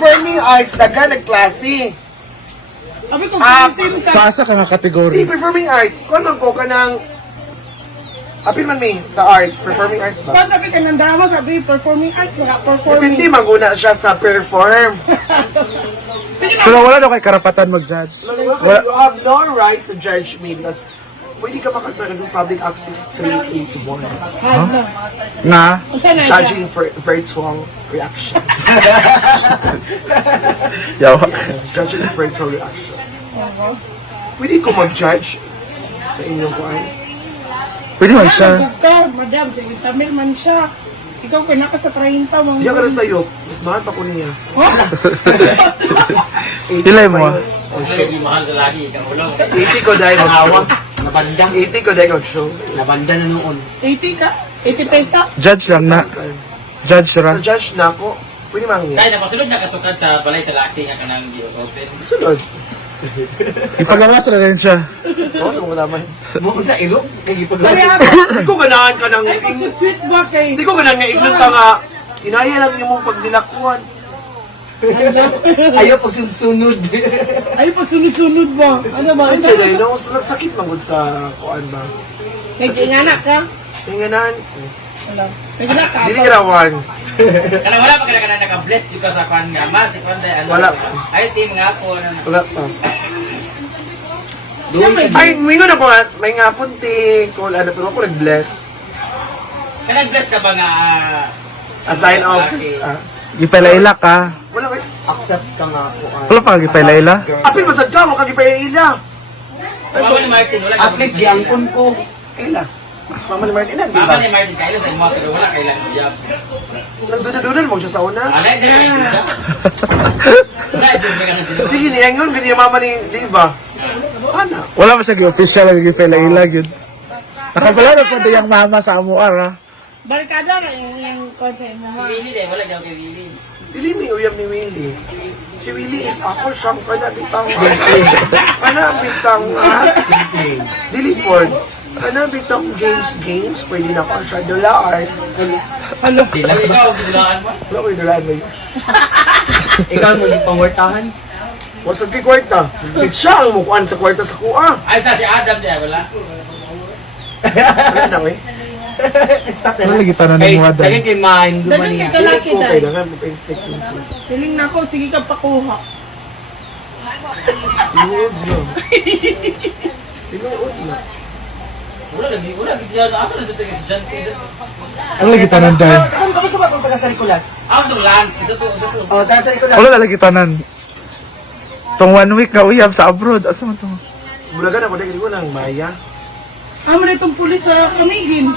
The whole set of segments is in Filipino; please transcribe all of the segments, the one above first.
performing arts, daga, nagklase. Sabi ko, team ka. Sa asa ka nga Hindi, kategory? performing arts. Kung man ko ka ng... Apil man may sa arts, performing arts ba? Kung sabi ka ng drama, sabi performing arts, wala performing. Hindi, maguna siya sa perform. Pero wala daw kay karapatan mag-judge. You have no right to judge me because pwede ka makasara ng Public Act 6381. Hard na. Nga? Unsa na siya? Judging for virtual reaction. Yawa. Judging virtual reaction. Pwede ko mag-judge sa inyong kuhay. Pwede man siya. Ka, madam, sige, tamil man siya. Ikaw kaya naka sa 30 mo. Diyan ka na sa'yo. Mas mahal pa ko niya. Hilay mo ah. Hindi mahal sa lagi, ikaw ulo. 80 ko dahil mag-show. Nabanda. 80 ko dahil mag-show. Nabanda na noon. 80 ka? 80 pesos? Judge lang na. Judge Sa ra. judge na ako, pwede mangyay. Kaya napasunod na kasukat sa balay sa laki nga kanang open. Sunod. Ipagawas na rin siya. Oo, sa mga naman. Bukod sa ilo, kaya ipag Kaya Hindi ko ganahan ka ng... ay, sweet ba kay? Hindi ko ganahan nga iglang ka nga. Inaya lang yung mong pagdilakuan. ayaw pag sunod. Ay, pag sunod-sunod ba? Ano ba? Hindi na yun. Sakit mangod sa kuan ba. Nagkinganak ka? Tinganan. Wala. Nagkinganak ka? Dili ka rawan. Kanang wala pa ka na naka-bless dito sa kwan nga. Mas, kwan tayo, ano. Wala. Ay, team nga po. Ano. Wala pa. Siya may Ay, mingo na ko nga. May nga punti. Kung ano, pero ako nag-bless. Kanang bless ka ba nga? A sign of... Okay. Ipailaila ka. Wala ba? Accept ka nga po. Wala pa ipailaila. Apil masad ka, wag kang ipaila. Mama ni Martin, wala At least giangkon ko. Ila. Mama ni Martin, di Mama ba? ni Martin, kailan sa imo pero wala kailan mo job. Nagdudududan mo siya sa una. Alay, di ba? Wala, job ka nang Hindi yun, yan yun, ganyan mama ni Diva. Ano? Wala pa siya official lagi ipailaila yun. Nakabala na po yung mama sa amuar ha. barkada na yung konsep mo. Si Willie din, wala job kay Willie. Dili mi uyab ni Willie. Si Willie is ako, siyang kanya bitang. Ano bitang, dili po. Ano bitang games, pwede na ko siya dolar. Hello. Kasi ikaw, gidulaan mo. Wala ko yung dolar ba yun? Ikaw mo yung pangwartahan. Wasag kay kwarta. Siya ang mukuan sa kwarta sa kuha. Ay, sa si Adam din, wala. Wala na eh. Stop Wala na. lagi tanan Kay ng mga kaya kay main Dagan guman kay niya. kalaki Dili ko dahil. kailangan mo pa yung steak princess. Piling na ako, sige ka pakuha. Tinuod na. Tinuod na. Wala lagi diyan asa na sa taga sa Jan. Wala lagi tanan dahil. Ano ka ba sa batong pagka sa Nicolas? Ang tong Lance, isa to. Oh, taga sa Nicolas. Wala lagi tanan. Tong 1 week nga uyab sa abroad. Asa man to? Mulagan ako dahil ko ng Maya. Amo na itong pulis sa kamigin.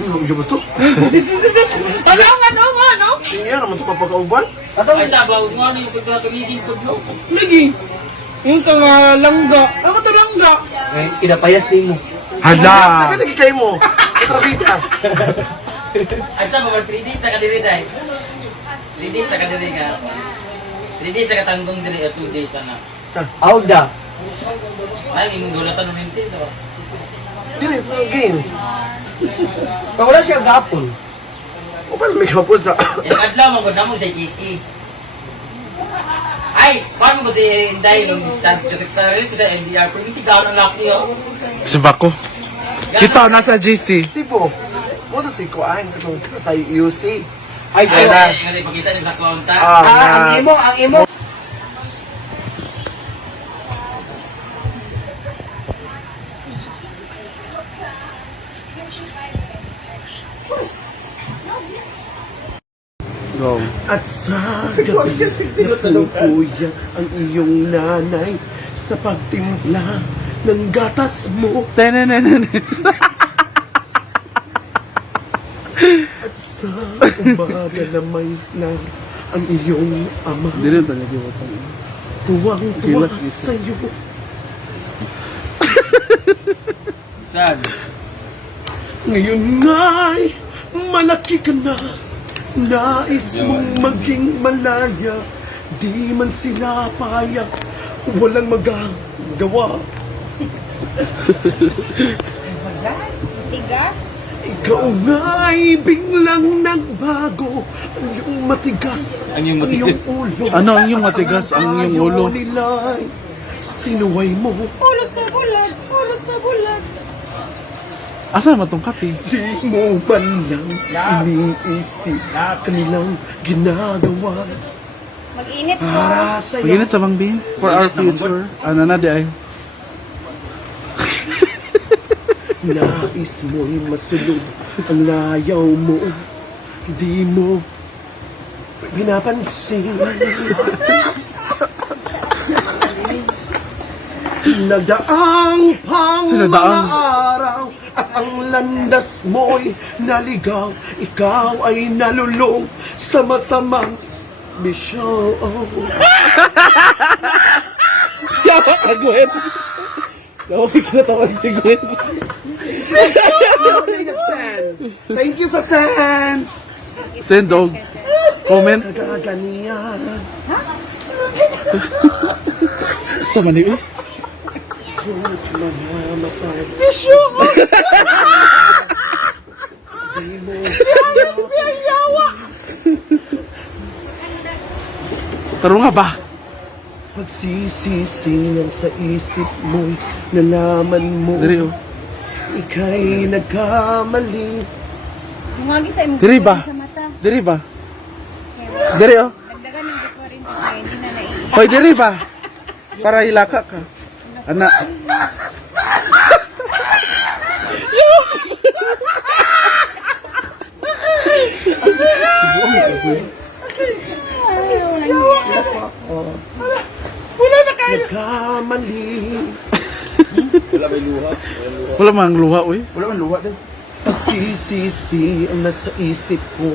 Hindi ba ito? Ano? Hindi naman ito papagauban. Ay sa ba, ano yung pagkakamigin ko bro? Migi. Yung ka nga langga. Ako to langga. Eh, kinapayas din mo. Hala. Lagi kayo mo. Katrabita. Ay sa ba, 3 days na kadiri dahil. 3 days na kadiri ka. 3 days na katanggong diri, 2 days na. Auda. Ay, imong gulatan ng minti sa ba? Dili, ito yung games. Kung wala siya gapon. O paano may kapon sa... Yung adlaw mo, namon sa Kiki. Ay, paano mo si Inday long distance? Kasi karinig ko sa LDR, pero hindi gawin ang laki yun. Si Bako. Kita nasa GC. Sipo. Mo to si Kuan. Katong sa UC. Ay, so, Ay, nga ipakita niyo sa kaunta. ang imo. Go. At sa gabi, napupuya ang iyong nanay sa pagtimpla ng gatas mo. At sa umaga na may na ang iyong ama. Dili talaga yung Tuwang-tuwa sa'yo. Sad. Ngayon nga'y malaki ka na. Nais mong maging malaya. Di man sila payak. Walang magagawa. Tigas? Ikaw nga'y biglang nagbago. Ang iyong matigas, Ang iyong matigas. ulo. Ano ang iyong matigas? Ang iyong ulo? Ayaw nila'y sinuway mo. Ulo sa bulag, ulo sa bulag. Asa naman tong kape? Di mo man lang iniisip kanilang ginagawa Mag-init po. para sa'yo. Paginit sa Bangbin for our future. Ano na di ay? Nais mo'y masulog ang layaw mo. Di mo pinapansin. Nagdaang pang Sino mga daang? araw at ang landas mo'y naligaw. Ikaw ay nalulong sa masamang bisyo. Yawa ka, Gwen! Yawa ka na tawag si Gwen. Thank you sa sand. Send dog. Comment. Nagaganiyan. Sa mani, oh. Mamamatay. Di mo Taro nga ba? pagsisisi lang sa isip mo'y nalaman mo. Diri, oh. Ika'y nagkamali. Humagi sa imong Diri ba? sa mata. Diri ba? Diri, oh. Dagdagan ng decorin kasi hindi na naiiyak. Hoy, diri ba? Para hilaka ka. Ana. Nagkamali. Wala mang luha, uy. Wala man luwa din. Pagsisisi ang nasa isip ko.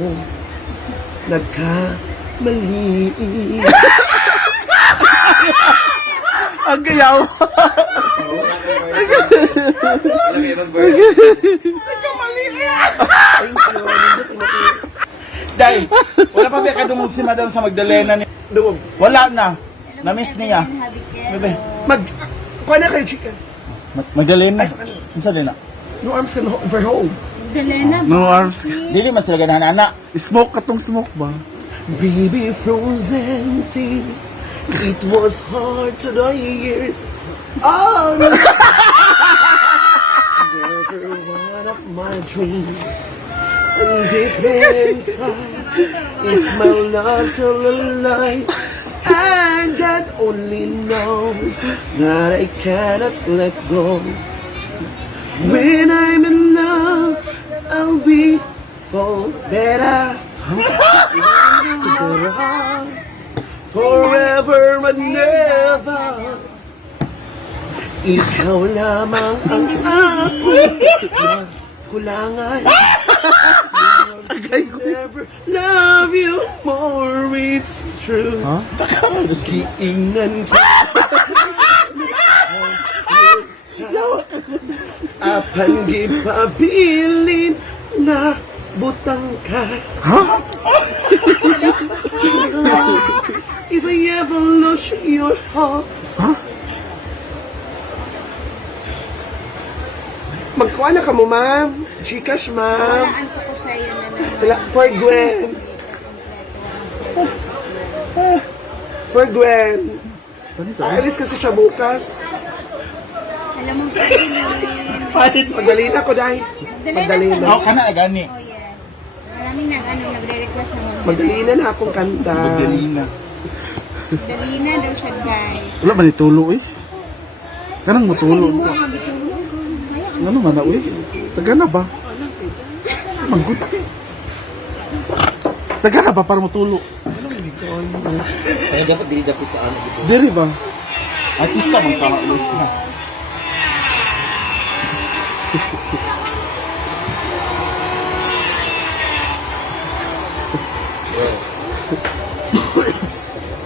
Nagkamali. Ang gayaw. Day, wala pa ba kadungog si Madam sa Magdalena ni... Dungog. Wala na. Na-miss niya. Bebe. Kuha na kayo, chicken. Magdalena. Isa din na. No arms can overhold. Dalena. No arms. Dili man sila ganahan ana. Smoke katong smoke ba? Baby frozen tears. It was hard to the years. Oh, no. Never one of my dreams. And deep inside is my love still alive. And God only knows that I cannot let go. When I'm in love, I'll be for better. Forever and never. Ikaw lamang ang aking kulangan. I'll never love you more, it's true. Kiingan ko. Apan gipabilin na butang ka. If I ever lose your heart. Magkuha na ka mo, ma'am. Gcash, ma'am. Walaan ko ko sa iyo na naman. Sila, for Gwen. For Gwen. Aalis kasi siya bukas. Alam mo, Pagdalena. Magdalena ko, dahil. Magdalena. Ako kana gani. Oh, yes. Maraming nagre-request na Magdalena na akong kanta. Magdalena. Dalina daw siya, guys. Wala man itulo, eh. Kanang matulo. Ano man na, uy? Tagana ba? Mangguti. Tagana ba para matulo? Kaya dapat dili dapat sa ano dito. Diri ba? Artista man ka ulit na.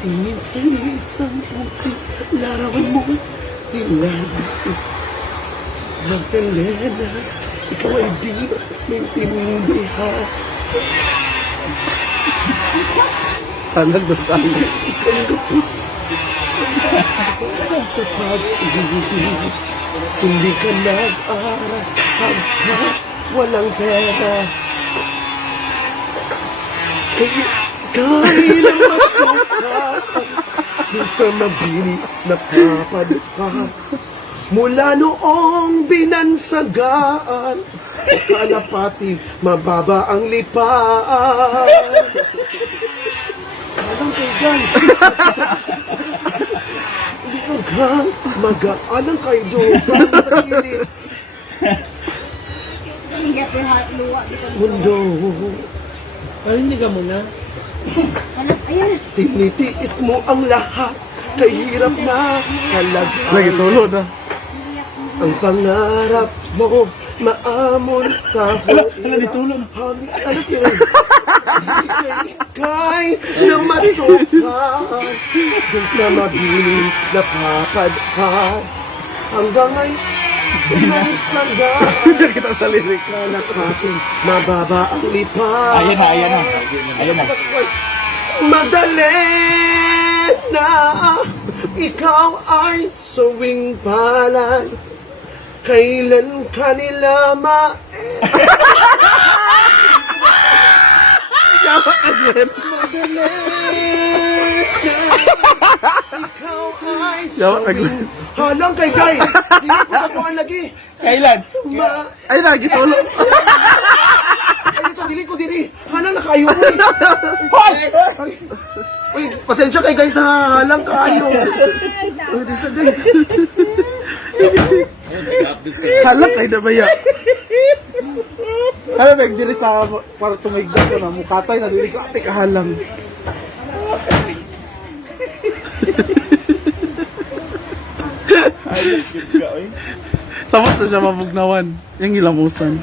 Tingin sa isang puti, larawan mo, nilalang. Magdalena, ikaw ay di maintindihan. Tanag na tayo, isang kapus. Sa pag-ibig, hindi ka nag-aral, walang pera. Kailang masukat minsan nabili napapadpad mula noong binansagaan o kalapati mababa ang lipad. Alang kay Gan. Hindi ko Gan. Mag-alang kay Dogan sa kilid. Mundo. Tinitiis mo ang lahat. Kay hirap na kalagay. Lagi tulog na. Ang pangarap mo maamon sa Lagi tulog. Alas yun. Kay na masukan dun sa mabiling napapadpad hanggang ngayon pinagsagaan Kita sa lyrics. kalakatin mababa ang lipad. Ayan na, ayan na. Ayan na. Madali na ikaw ay suwing palad. Kailan kanila ikaw ay Yawa ka, suwing halang kay Guy. Hindi ko nakuha lagi. Kailan? Ay, lagi tulog. Ay, sa dili ko diri. Halang na kayo. Uy, pasensya kay Guy sa halang kayo. Uy, di sa Guy. Halang kayo na ba yan? Alam mo, dili sa para tumigda ko na mukatay na dili ko ate kahalang. Samot na siya mabugnawan. Yung ilamusan.